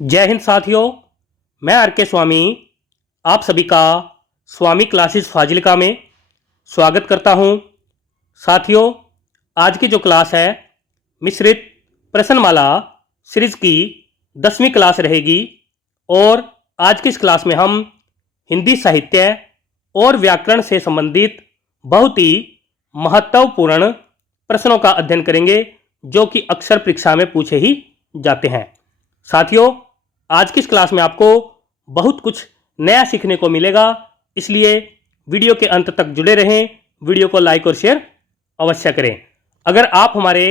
जय हिंद साथियों। मैं आर के स्वामी आप सभी का स्वामी क्लासेस फाजिलिका में स्वागत करता हूं। साथियों, आज की जो क्लास है मिश्रित प्रश्नमाला सीरीज की 10वीं क्लास रहेगी और आज की इस क्लास में हम हिंदी साहित्य और व्याकरण से संबंधित बहुत ही महत्वपूर्ण प्रश्नों का अध्ययन करेंगे जो कि अक्सर परीक्षा में पूछे ही जाते हैं। साथियों, आज की इस क्लास में आपको बहुत कुछ नया सीखने को मिलेगा, इसलिए वीडियो के अंत तक जुड़े रहें। वीडियो को लाइक और शेयर अवश्य करें। अगर आप हमारे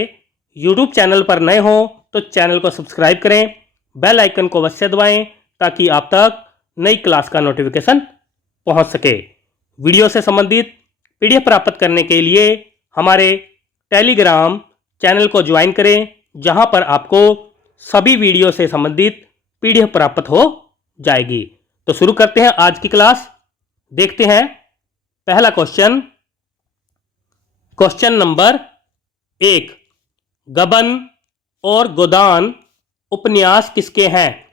YouTube चैनल पर नए हो तो चैनल को सब्सक्राइब करें, बेल आइकन को अवश्य दबाएं ताकि आप तक नई क्लास का नोटिफिकेशन पहुंच सके। वीडियो से संबंधित PDF प्राप्त करने के लिए हमारे टेलीग्राम चैनल को ज्वाइन करें, जहां पर आपको सभी वीडियो से संबंधित PDF प्राप्त हो जाएगी। तो शुरू करते हैं आज की क्लास। देखते हैं पहला क्वेश्चन। क्वेश्चन नंबर 1, गबन और गोदान उपन्यास किसके हैं?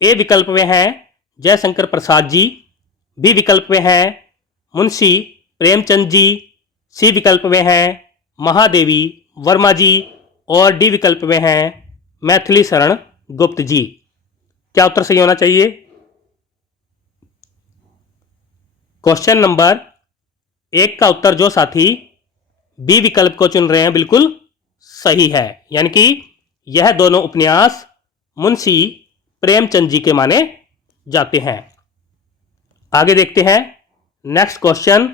ए विकल्प में हैं जयशंकर प्रसाद जी, बी विकल्प में हैं मुंशी प्रेमचंद जी, सी विकल्प में हैं महादेवी वर्मा जी और डी विकल्प में हैं मैथिली शरण गुप्त जी। क्या उत्तर सही होना चाहिए? क्वेश्चन नंबर 1 का उत्तर जो साथी बी विकल्प को चुन रहे हैं बिल्कुल सही है, यानी कि यह दोनों उपन्यास मुंशी प्रेमचंद जी के माने जाते हैं। आगे देखते हैं next question.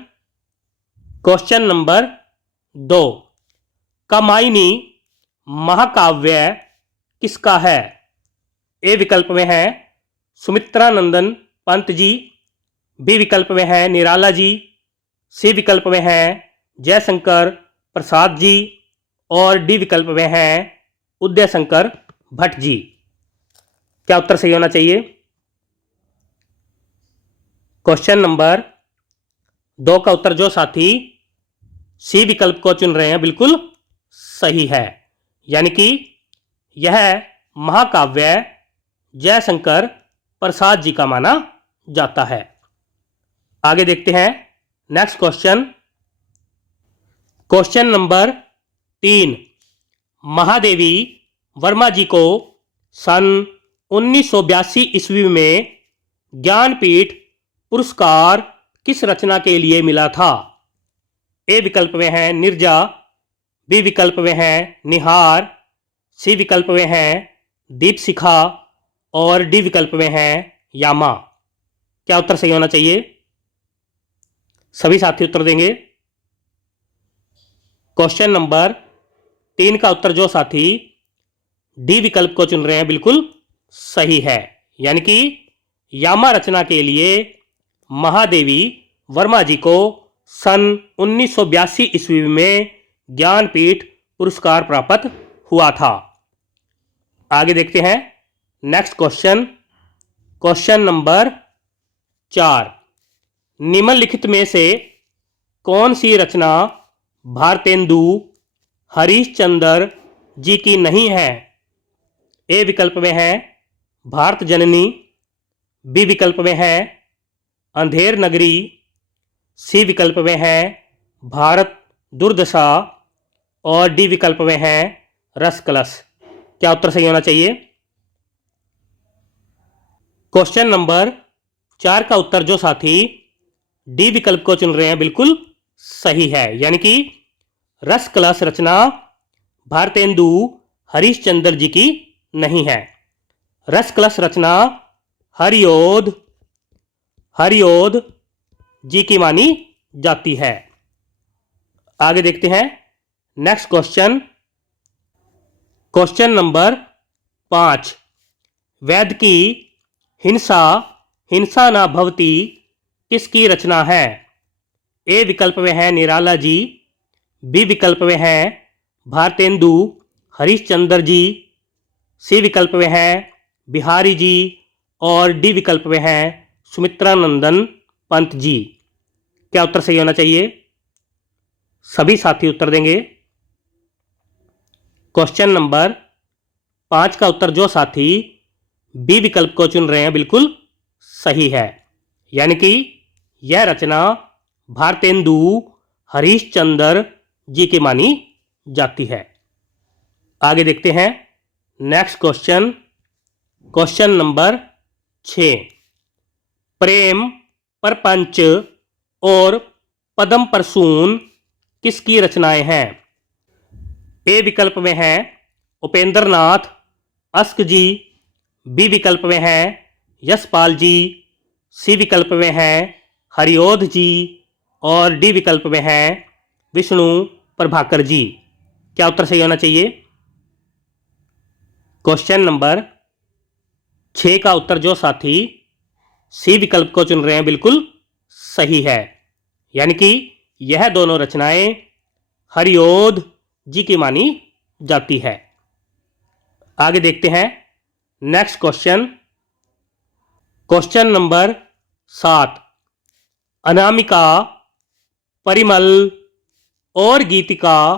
Question number 2, Kamayani महाकाव्य किसका है? ए विकल्प में है सुमित्रानंदन पंत जी, बी विकल्प में है निराला जी, सी विकल्प में है जयशंकर प्रसाद जी और डी विकल्प में है उदय शंकर भट्ट जी। क्या उत्तर सही होना चाहिए? क्वेश्चन नंबर 2 का उत्तर जो साथी सी विकल्प को चुन रहे हैं बिल्कुल सही है, यानी कि यह महाकाव्य जयशंकर प्रसाद जी का माना जाता है। आगे देखते हैं next question. Question number 3, Mahadevi Verma ji को सन 1982 ईस्वी में ज्ञानपीठ पुरस्कार किस रचना के लिए मिला था? ए विकल्प में है निर्जा, बी विकल्प में है निहार, सी विकल्प में है दीपशिखा और डी विकल्प में है यामा। क्या उत्तर सही होना चाहिए? सभी साथी उत्तर देंगे। क्वेश्चन नंबर 3 का उत्तर जो साथी डी विकल्प को चुन रहे हैं बिल्कुल सही है, यानी कि यामा रचना के लिए महादेवी वर्मा जी को सन 1982 ईस्वी में ज्ञानपीठ पुरस्कार प्राप्त हुआ था। आगे देखते हैं नेक्स्ट क्वेश्चन। क्वेश्चन नंबर 4, निम्नलिखित में से कौन सी रचना भारतेंदु हरिश्चंद्र जी की नहीं है? ए विकल्प में है भारत जननी, बी विकल्प में है अंधेर नगरी, सी विकल्प में है भारत दुर्दशा और डी विकल्प में है रस कलश। क्या उत्तर सही होना चाहिए? क्वेश्चन नंबर 4 का उत्तर जो साथी डी विकल्प को चुन रहे हैं बिल्कुल सही है, यानी कि रस कलश रचना भारतेंदु हरिश्चंद्र जी की नहीं है। रस कलश रचना हरिओध जी की मानी जाती है। आगे देखते हैं नेक्स्ट क्वेश्चन। क्वेश्चन नंबर 5, वेद की हिंसा न भवती किसकी रचना है? ए विकल्प में है निराला जी, बी विकल्प में है भारतेंदु हरिश्चंद्र जी, सी विकल्प में है बिहारी जी और डी विकल्प में है सुमित्रानंदन पंत जी। क्या उत्तर सही होना चाहिए? सभी साथी उत्तर देंगे। क्वेश्चन नंबर 5 का उत्तर जो साथी बी विकल्प को चुन रहे हैं, बिल्कुल सही है। यानी कि यह रचना भारतेंदु हरीशचंद्र जी की मानी जाती है। आगे देखते हैं नेक्स्ट क्वेश्चन, क्वेश्चन नंबर 6। प्रेम प्रपंच और पद्म प्रसून किसकी रचनाएं हैं? ए विकल्प में है उपेंद्र नाथ अस्क जी, बी विकल्प में है यशपाल जी, सी विकल्प में है हरिओध जी और डी विकल्प में है विष्णु प्रभाकर जी। क्या उत्तर सही होना चाहिए? क्वेश्चन नंबर 6 का उत्तर जो साथी सी विकल्प को चुन रहे हैं, बिल्कुल सही है। यानी कि यह दोनों रचनाएं हरिओध जी की मानी जाती है। आगे देखते हैं next question, question number 7। Anamika, Parimal और गीतिका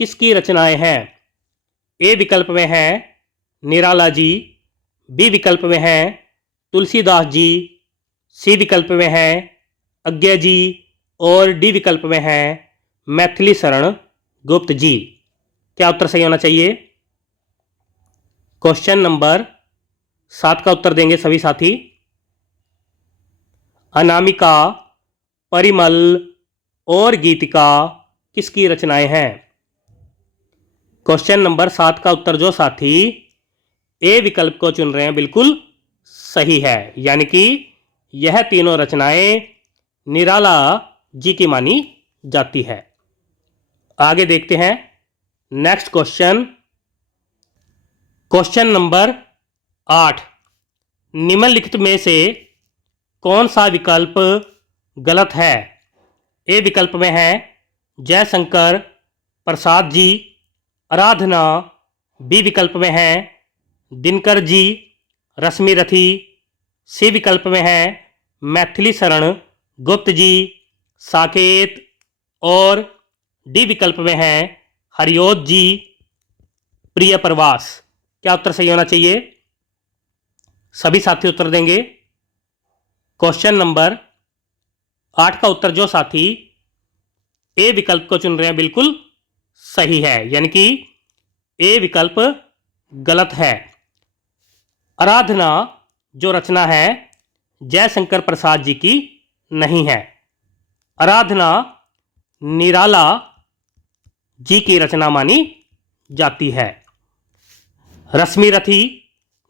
किसकी रचनाएं हैं? ए विकल्प में है निराला जी, बी विकल्प में है तुलसीदास जी, सी विकल्प में है अज्ञा जी और डी विकल्प में है मैथिली शरण गुप्त जी। क्या उत्तर सही होना चाहिए? क्वेश्चन नंबर 7 का उत्तर देंगे सभी साथी। अनामिका, परिमल और गीतिका किसकी रचनाएं हैं? क्वेश्चन नंबर 7 का उत्तर जो साथी ए विकल्प को चुन रहे हैं, बिल्कुल सही है। यानी कि यह तीनों रचनाएं निराला जी की मानी जाती है। आगे देखते हैं नेक्स्ट क्वेश्चन, क्वेश्चन नंबर 8। निम्नलिखित में से कौन सा विकल्प गलत है? ए विकल्प में है जयशंकर प्रसाद जी, आराधना, बी विकल्प में है दिनकर जी, रश्मि रथी, सी विकल्प में है मैथिली शरण गुप्त जी, साकेत और डी विकल्प में है हरिओध जी, प्रिय प्रवास। क्या उत्तर सही होना चाहिए? सभी साथी उत्तर देंगे। क्वेश्चन नंबर 8 का उत्तर जो साथी ए विकल्प को चुन रहे हैं, बिल्कुल सही है। यानी कि ए विकल्प गलत है। आराधना जो रचना है जयशंकर प्रसाद जी की नहीं है। आराधना निराला जी की रचना मानी जाती है। रश्मि रथी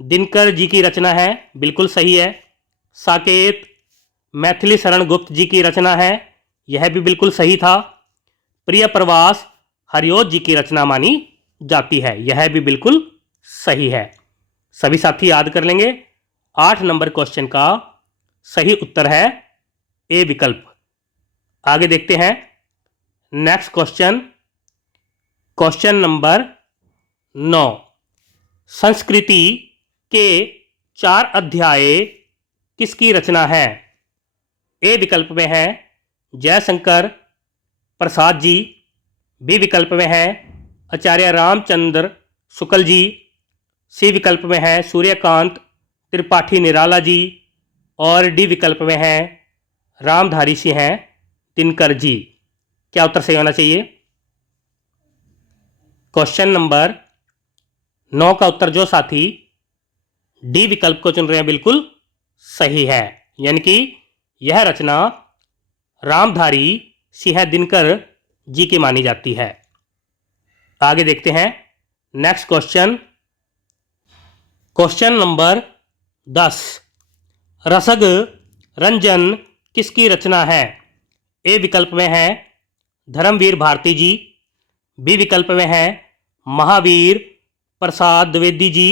दिनकर जी की रचना है, बिल्कुल सही है। साकेत मैथिली शरण गुप्त जी की रचना है, यह भी बिल्कुल सही था। प्रिय प्रवास हरिओध जी की रचना मानी जाती है, यह भी बिल्कुल सही है। सभी साथी याद कर लेंगे 8 नंबर क्वेश्चन का सही उत्तर है ए विकल्प। आगे देखते हैं नेक्स्ट क्वेश्चन, क्वेश्चन नंबर 9। संस्कृति के 4 अध्याय किसकी रचना है? ए विकल्प में है जयशंकर प्रसाद जी, बी विकल्प में है आचार्य रामचंद्र शुक्ल जी, सी विकल्प में है सूर्यकांत त्रिपाठी निराला जी और डी विकल्प में है रामधारी सिंह दिनकर जी। क्या उत्तर सही होना चाहिए? क्वेश्चन नंबर 9 का उत्तर जो साथी डी विकल्प को चुन रहे हैं, बिल्कुल सही है। यानी कि यह रचना रामधारी सिंह दिनकर जी की मानी जाती है। आगे देखते हैं next question, question number 10। Rasagya Ranjan किसकी रचना है? ए विकल्प में है धर्मवीर भारती जी, बी विकल्प में है महावीर प्रसाद द्विवेदी जी,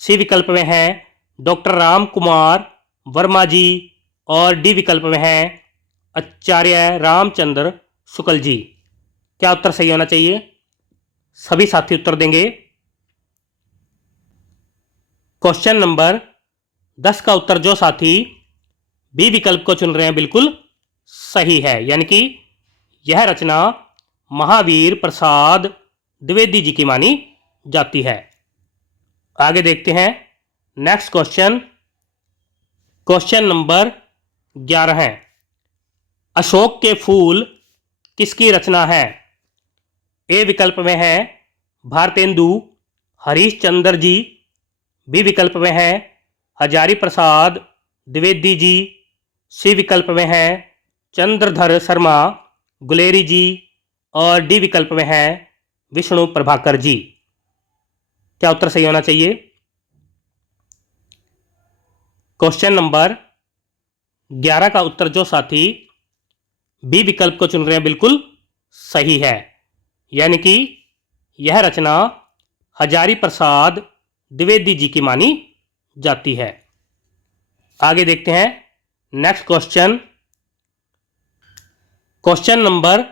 सी विकल्प में है डॉक्टर राम कुमार वर्मा जी और डी विकल्प में है आचार्य रामचंद्र शुक्ल जी। क्या उत्तर सही होना चाहिए? सभी साथी उत्तर देंगे। क्वेश्चन नंबर 10 का उत्तर जो साथी बी विकल्प को चुन रहे हैं, बिल्कुल सही है। यानी कि यह रचना महावीर प्रसाद द्विवेदी जी की मानी जाती है। आगे देखते हैं नेक्स्ट क्वेश्चन, क्वेश्चन नंबर 11 है। अशोक के फूल किसकी रचना है? ए विकल्प में है भारतेंदु हरीश चंद्र जी, बी विकल्प में है हजारी प्रसाद द्विवेदी जी, सी विकल्प में है चंद्रधर शर्मा गुलेरी जी और डी विकल्प में है विष्णु प्रभाकर जी। क्या उत्तर सही होना चाहिए? क्वेश्चन नंबर 11 का उत्तर जो साथी बी विकल्प को चुन रहे हैं बिल्कुल सही है, यानी कि यह रचना हजारी प्रसाद द्विवेदी जी की मानी जाती है। आगे देखते हैं नेक्स्ट क्वेश्चन, क्वेश्चन नंबर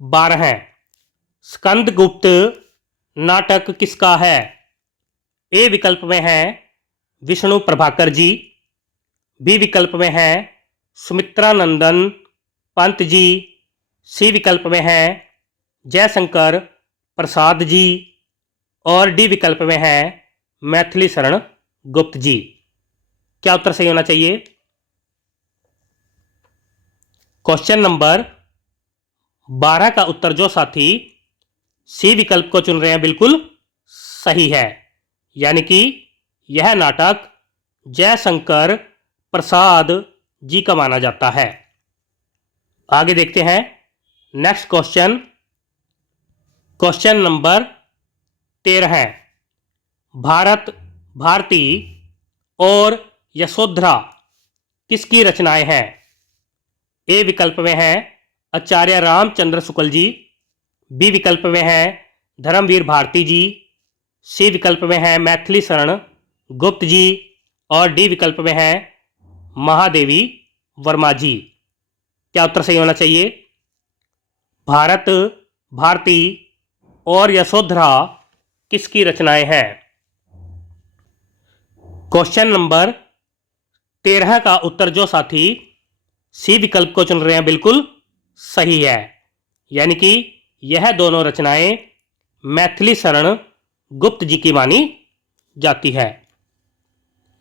12 है। स्कंदगुप्त नाटक किसका है? ए विकल्प में है विष्णु प्रभाकर जी, बी विकल्प में है सुमित्रानंदन पंत जी, सी विकल्प में है जयशंकर प्रसाद जी और डी विकल्प में है मैथिली शरण गुप्त जी। क्या उत्तर सही होना चाहिए? क्वेश्चन नंबर 12 का उत्तर जो साथी सी विकल्प को चुन रहे हैं बिल्कुल सही है, यानी कि यह नाटक जयशंकर प्रसाद जी का माना जाता है। आगे देखते हैं नेक्स्ट क्वेश्चन, क्वेश्चन नंबर 13 है। भारत भारती और यशोधरा किसकी रचनाएं हैं? ए विकल्प में है आचार्य रामचंद्र शुक्ल जी, बी विकल्प में है धर्मवीर भारती जी, सी विकल्प में है मैथिली शरण गुप्त जी और डी विकल्प में है महादेवी वर्मा जी। क्या उत्तर सही होना चाहिए? भारत भारती और यशोधरा किसकी रचनाएं हैं? क्वेश्चन नंबर 13 का उत्तर जो साथी सी विकल्प को चुन रहे हैं बिल्कुल सही है, यानी कि यह दोनों रचनाएं मैथिली शरण गुप्त जी की मानी जाती है।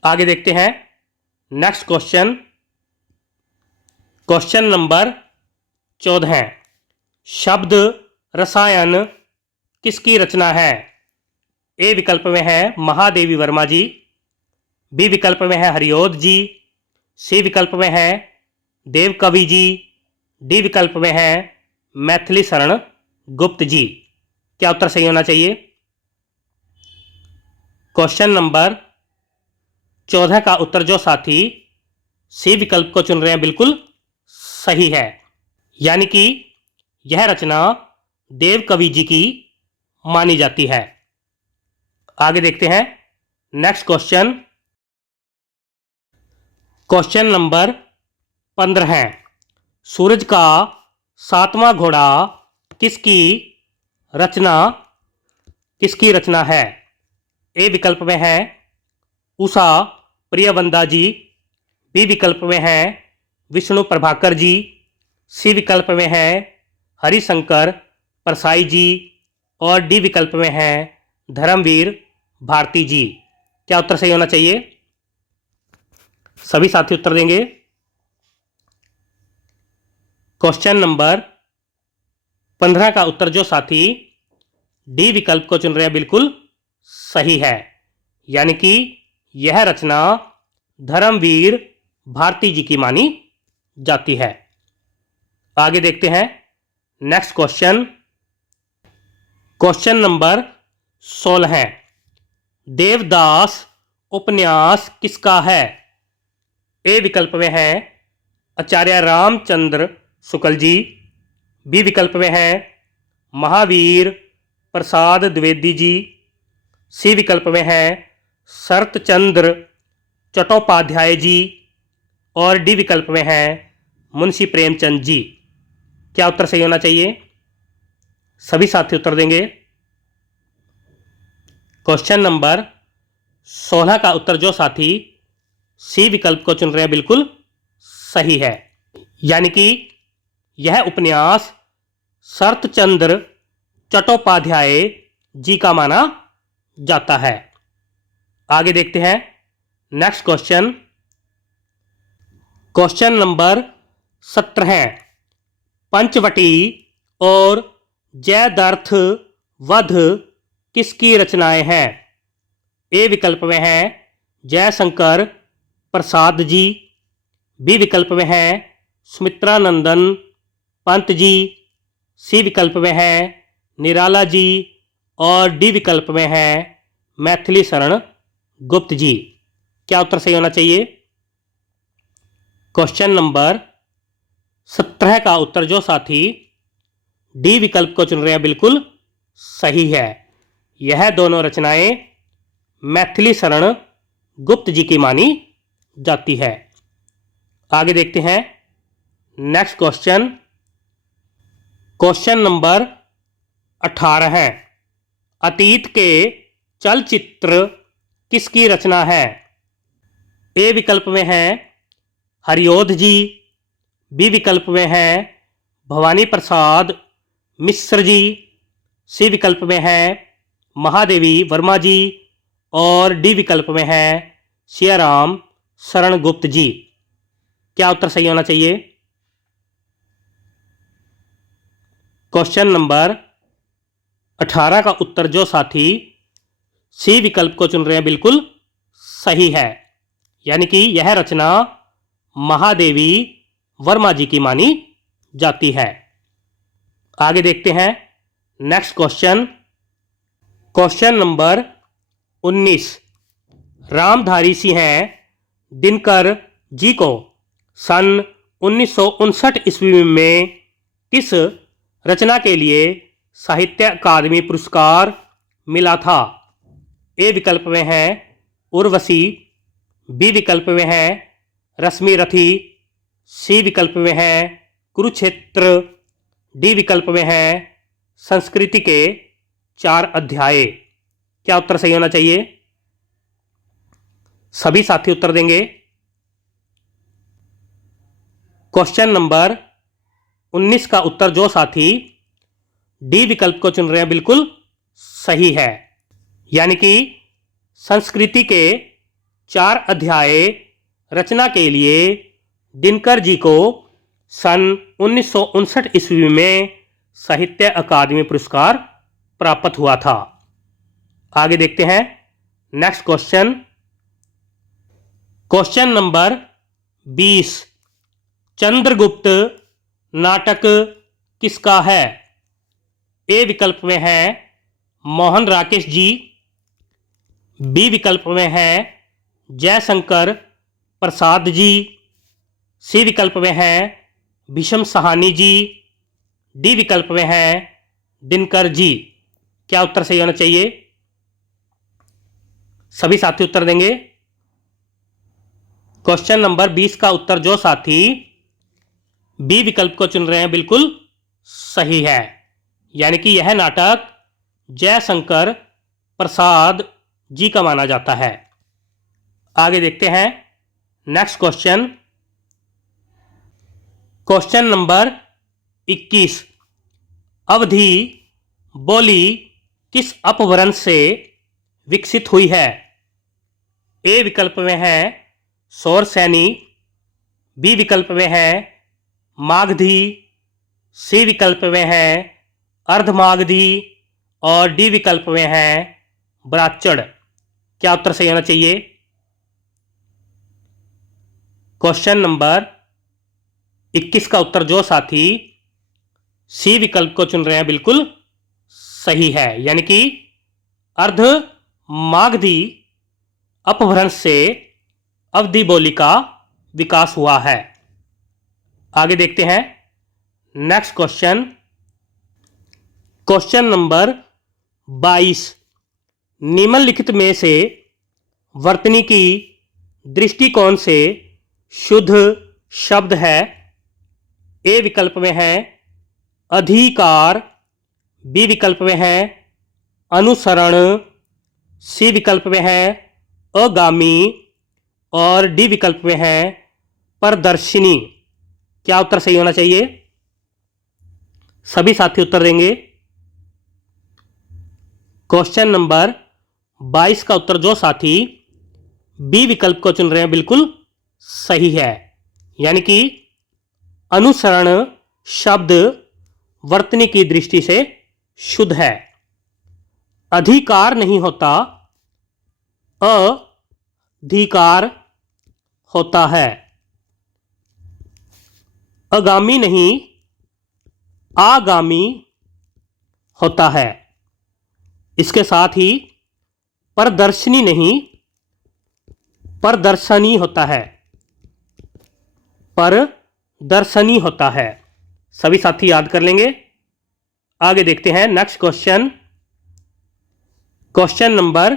आगे देखते हैं नेक्स्ट क्वेश्चन, क्वेश्चन नंबर 14। शब्द रसायन किसकी रचना है? ए विकल्प में है महादेवी वर्मा जी, बी विकल्प में है हरिओध जी, सी विकल्प में है देव कवि जी, डी विकल्प में है मैथिली शरण गुप्त जी। क्या उत्तर सही होना चाहिए? क्वेश्चन नंबर 14 का उत्तर जो साथी सी विकल्प को चुन रहे हैं बिल्कुल सही है, यानी कि यह रचना देव कवि जी की मानी जाती है। आगे देखते हैं नेक्स्ट क्वेश्चन, क्वेश्चन नंबर 15 है। सूरज का 7वां घोड़ा किसकी रचना है? ए विकल्प में है उषा प्रियवंदा जी, बी विकल्प में है विष्णु प्रभाकर जी, सी विकल्प में है हरिशंकर परसाई जी और डी विकल्प में है धर्मवीर भारती जी। क्या उत्तर सही होना चाहिए? सभी साथी उत्तर देंगे। क्वेश्चन नंबर 15 का उत्तर जो साथी डी विकल्प को चुन रहे हैं बिल्कुल सही है, यानी कि यह रचना धर्मवीर भारती जी की मानी जाती है। आगे देखते हैं नेक्स्ट क्वेश्चन, क्वेश्चन नंबर 16 है। देवदास उपन्यास किसका है? ए विकल्प में है आचार्य रामचंद्र शुक्ल जी, बी विकल्प में है महावीर प्रसाद द्विवेदी जी, सी विकल्प में है शरत चंद्र चट्टोपाध्याय जी और डी विकल्प में है मुंशी प्रेमचंद जी। क्या उत्तर सही होना चाहिए? सभी साथी उत्तर देंगे। क्वेश्चन नंबर 16 का उत्तर जो साथी सी विकल्प को चुन रहे हैं बिल्कुल सही है, यानी कि यह उपन्यास शरत चंद्र चट्टोपाध्याय जी का माना जाता है। आगे देखते हैं next question, question number 17। Panchvati और जयद्रथ वध किसकी रचनाएं हैं? ए विकल्प में है जयशंकर प्रसाद जी, बी विकल्प में है सुमित्रानंदन पंत जी, सी विकल्प में है निराला जी और डी विकल्प में है मैथिली शरण गुप्त जी। क्या उत्तर सही होना चाहिए? क्वेश्चन नंबर 17 का उत्तर जो साथी डी विकल्प को चुन रहे हैं बिल्कुल सही है। यह दोनों रचनाएं मैथिली शरण गुप्त जी की मानी जाती है। आगे देखते हैं नेक्स्ट क्वेश्चन, क्वेश्चन नंबर 18 है। अतीत के चलचित्र किसकी रचना है? ए विकल्प में है हरिओध जी, बी विकल्प में है भवानी प्रसाद मिश्र जी, सी विकल्प में है महादेवी वर्मा जी और डी विकल्प में है सियाराम शरण गुप्त जी। क्या उत्तर सही होना चाहिए? क्वेश्चन नंबर 18 का उत्तर जो साथी सी विकल्प को चुन रहे हैं बिल्कुल सही है, यानी कि यह रचना महादेवी वर्मा जी की मानी जाती है। आगे देखते हैं next question, question number 19। Ramdhari Singh Dinkar ji को सन 1959 ईस्वी में किस रचना के लिए साहित्य अकादमी पुरस्कार मिला था? ए विकल्प में है उर्वशी, बी विकल्प में है रश्मि रथी, सी विकल्प में है कुरुक्षेत्र, डी विकल्प में है संस्कृति के 4 अध्याय। क्या उत्तर सही होना चाहिए? सभी साथी उत्तर देंगे। क्वेश्चन नंबर 19 का उत्तर जो साथी डी विकल्प को चुन रहे हैं बिल्कुल सही है, यानी कि संस्कृति के 4 अध्याय रचना के लिए दिनकर जी को सन 1959 ईस्वी में साहित्य अकादमी पुरस्कार प्राप्त हुआ था। आगे देखते हैं next question, question number 20। Chandragupta नाटक किसका है? ए विकल्प में है मोहन राकेश जी, बी विकल्प में है जयशंकर प्रसाद जी, सी विकल्प में है भीष्म साहनी जी, डी विकल्प में है दिनकर जी। क्या उत्तर सही होना चाहिए? सभी साथी उत्तर देंगे। क्वेश्चन नंबर 20 का उत्तर जो साथी बी विकल्प को चुन रहे हैं बिल्कुल सही है, यानी कि यह नाटक जयशंकर प्रसाद जी का माना जाता है। आगे देखते हैं नेक्स्ट क्वेश्चन, क्वेश्चन नंबर 21। अवधी बोली किस अपभ्रंश से विकसित हुई है? ए विकल्प में है सौरसैनी, बी विकल्प में है मागधी, सी विकल्प में है अर्धमागधी और डी विकल्प में है ब्राह्मण। क्या उत्तर सही होना चाहिए? क्वेश्चन नंबर 21 का उत्तर जो साथी सी विकल्प को चुन रहे हैं बिल्कुल सही है, यानी कि अर्धमागधी अपभ्रंश से अवधी बोली का विकास हुआ है। आगे देखते हैं नेक्स्ट क्वेश्चन, क्वेश्चन नंबर 22। निम्नलिखित में से वर्तनी की दृष्टिकोण से शुद्ध शब्द है? ए विकल्प में है अधिकार, बी विकल्प में है अनुसरण, सी विकल्प में है अगामी और डी विकल्प में है प्रदर्शिनी। क्या उत्तर सही होना चाहिए? सभी साथी उत्तर देंगे। क्वेश्चन नंबर 22 का उत्तर जो साथी बी विकल्प को चुन रहे हैं, बिल्कुल सही है। यानी कि अनुसरण शब्द वर्तनी की दृष्टि से शुद्ध है। अधिकार नहीं होता, अधिकार होता है। आगामी नहीं, आगामी होता है। इसके साथ ही प्रदर्शनी नहीं, प्रदर्शनी होता है। प्रदर्शनी होता है। सभी साथी याद कर लेंगे। आगे देखते हैं नेक्स्ट क्वेश्चन। Question number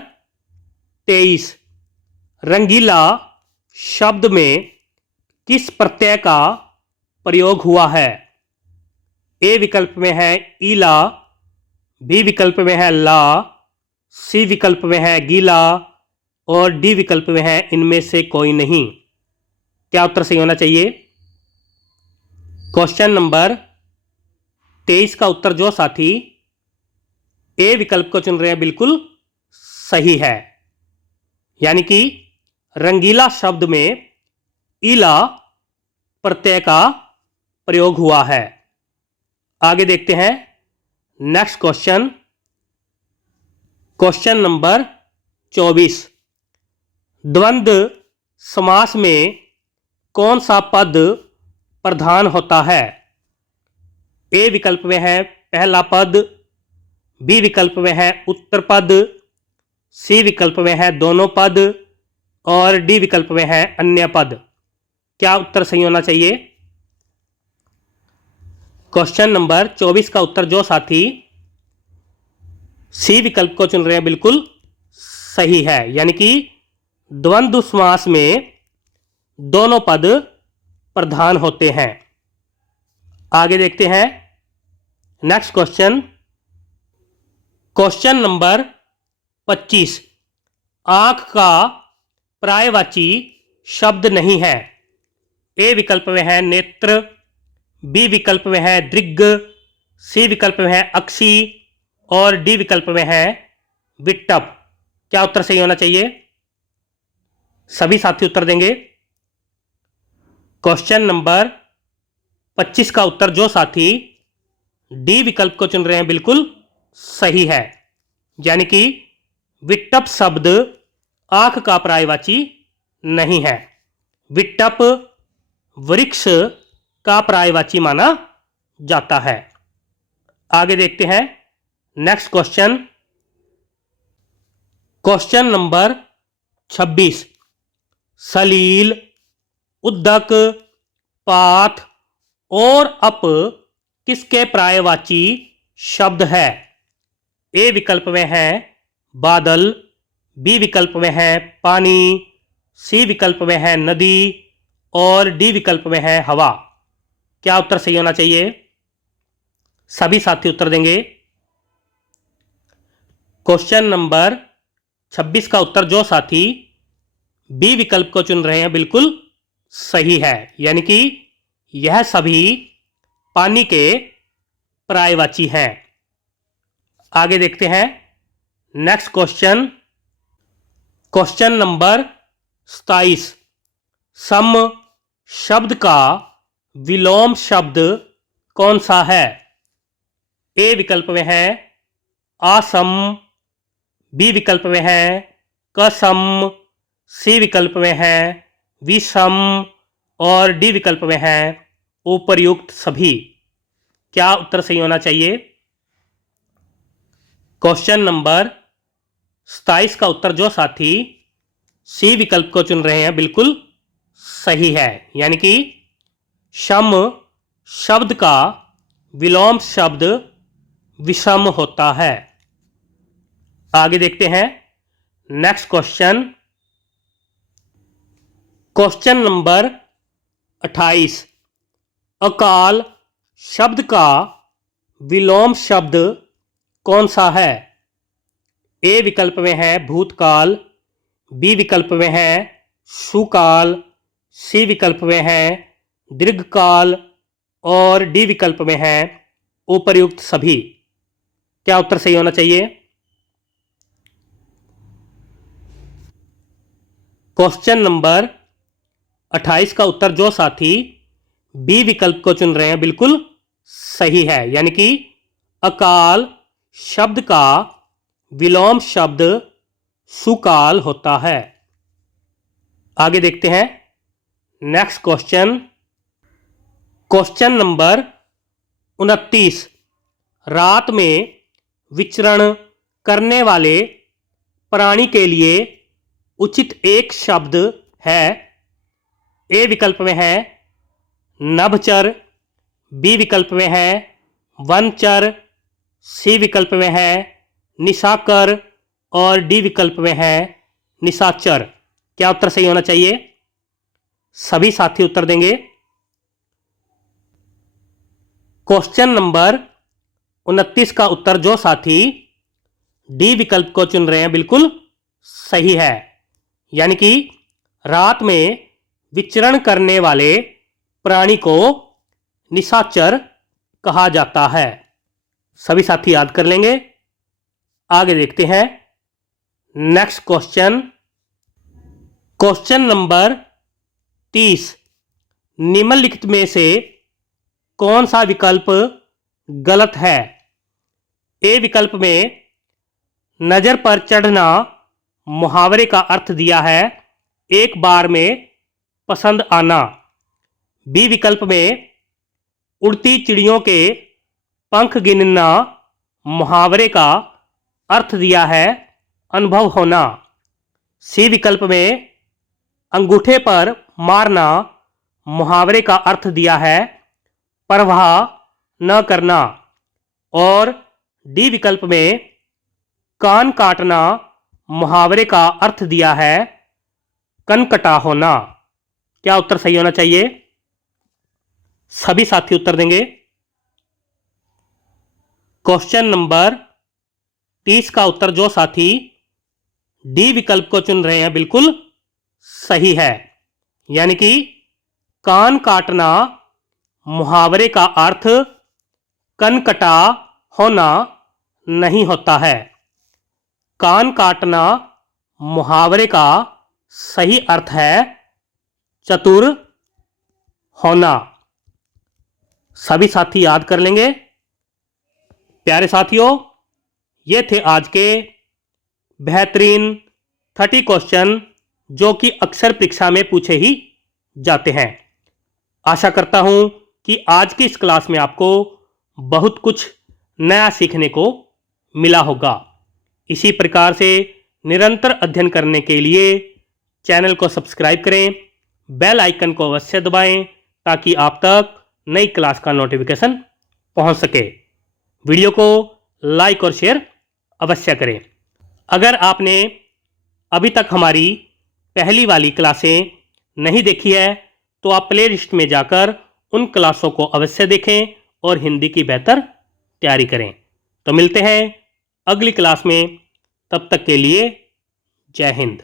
23। रंगीला शब्द में किस प्रत्यय का प्रयोग हुआ है? ए विकल्प में है ईला, बी विकल्प में है ला, सी विकल्प में है गीला और डी विकल्प में है इनमें से कोई नहीं। क्या उत्तर सही होना चाहिए? क्वेश्चन नंबर 23 का उत्तर जो साथी ए विकल्प को चुन रहे हैं, बिल्कुल सही है। यानी कि रंगीला शब्द में ईला प्रत्यय का प्रयोग हुआ है। आगे देखते हैं नेक्स्ट क्वेश्चन। Question number 24। द्वंद्व समास में कौन सा पद प्रधान होता है? ए विकल्प में है पहला पद, बी विकल्प में है उत्तर पद, सी विकल्प में है दोनों पद और डी विकल्प में है अन्य पद। क्या उत्तर सही होना चाहिए? क्वेश्चन नंबर 24 का उत्तर जो साथी सी विकल्प को चुन रहे हैं, बिल्कुल सही है। यानी कि द्वंद्व समास में दोनों पद प्रधान होते हैं। आगे देखते हैं नेक्स्ट क्वेश्चन। Question number 25। आंख का पर्यायवाची शब्द नहीं है। ए विकल्प में है नेत्र, बी विकल्प में है दृग्ग, सी विकल्प में है अक्षी और डी विकल्प में है विट्टप। क्या उत्तर सही होना चाहिए? सभी साथी उत्तर देंगे। क्वेश्चन नंबर 25 का उत्तर जो साथी डी विकल्प को चुन रहे हैं, बिल्कुल सही है। यानी कि विट्टप शब्द आंख का पर्यायवाची नहीं है। विट्टप वृक्ष का पर्यायवाची माना जाता है। आगे देखते हैं नेक्स्ट क्वेश्चन। Question number 26। सलील, उद्दक, पाथ और अप किसके पर्यायवाची शब्द है? ए विकल्प में है बादल, बी विकल्प में है पानी, सी विकल्प में है नदी और डी विकल्प में है हवा। क्या उत्तर सही होना चाहिए? सभी साथी उत्तर देंगे। क्वेश्चन नंबर 26 का उत्तर जो साथी बी विकल्प को चुन रहे हैं, बिल्कुल सही है। यानी कि यह सभी पानी के पर्यायवाची हैं। आगे देखते हैं नेक्स्ट क्वेश्चन। Question number 27। सम शब्द का विलोम शब्द कौन सा है? ए विकल्प में है असम, बी विकल्प में है कसम, सी विकल्प में है विषम और डी विकल्प में है उपर्युक्त सभी। क्या उत्तर सही होना चाहिए? क्वेश्चन नंबर 27 का उत्तर जो साथी सी विकल्प को चुन रहे हैं, बिल्कुल सही है। यानी कि सम शब्द का विलोम शब्द विषम होता है। आगे देखते हैं नेक्स्ट क्वेश्चन। Question number 28। अकाल शब्द का विलोम शब्द कौन सा है? ए विकल्प में है भूतकाल, बी विकल्प में है सुकाल, सी विकल्प में है दीर्घकाल और डी विकल्प में है उपर्युक्त सभी। क्या उत्तर सही होना चाहिए? क्वेश्चन नंबर 28 का उत्तर जो साथी बी विकल्प को चुन रहे हैं बिल्कुल सही है, यानी कि अकाल शब्द का विलोम शब्द सुकाल होता है। आगे देखते हैं नेक्स्ट क्वेश्चन। क्वेश्चन नंबर 29, रात में विचरण करने वाले प्राणी के लिए उचित एक शब्द है। ए विकल्प में है नभचर, बी विकल्प में है वनचर, सी विकल्प में है निशाकर और डी विकल्प में है निशाचर। क्या उत्तर सही होना चाहिए? सभी साथी उत्तर देंगे। क्वेश्चन नंबर 29 का उत्तर जो साथी डी विकल्प को चुन रहे हैं बिल्कुल सही है, यानी कि रात में विचरण करने वाले प्राणी को निशाचर कहा जाता है। सभी साथी याद कर लेंगे। आगे देखते हैं नेक्स्ट क्वेश्चन। क्वेश्चन नंबर 30, निम्नलिखित में से कौन सा विकल्प गलत है? ए विकल्प में नजर पर चढ़ना मुहावरे का अर्थ दिया है एक बार में पसंद आना। बी विकल्प में उड़ती चिड़ियों के पंख गिनना मुहावरे का अर्थ दिया है अनुभव होना। सी विकल्प में अंगूठे पर मारना मुहावरे का अर्थ दिया है परवाह न करना। और डी विकल्प में कान काटना मुहावरे का अर्थ दिया है कनकटा होना। क्या उत्तर सही होना चाहिए? सभी साथी उत्तर देंगे। क्वेश्चन नंबर 30 का उत्तर जो साथी डी विकल्प को चुन रहे हैं बिल्कुल सही है, यानी कि कान काटना मुहावरे का अर्थ कनकटा होना नहीं होता है। कान काटना मुहावरे का सही अर्थ है चतुर होना। सभी साथी याद कर लेंगे। प्यारे साथियों, ये थे आज के बेहतरीन 30 क्वेश्चन जो कि अक्सर परीक्षा में पूछे ही जाते हैं। आशा करता हूं कि आज की इस क्लास में आपको बहुत कुछ नया सीखने को मिला होगा। इसी प्रकार से निरंतर अध्ययन करने के लिए चैनल को सब्सक्राइब करें, बेल आइकन को अवश्य दबाएं ताकि आप तक नई क्लास का नोटिफिकेशन पहुंच सके। वीडियो को लाइक और शेयर अवश्य करें। अगर आपने अभी तक हमारी पहली वाली क्लासें नहीं देखी है तो आप प्ले लिस्ट में जाकर उन क्लासों को अवश्य देखें और हिंदी की बेहतर तैयारी करें। तो मिलते हैं अगली क्लास में, तब तक के लिए जय हिंद।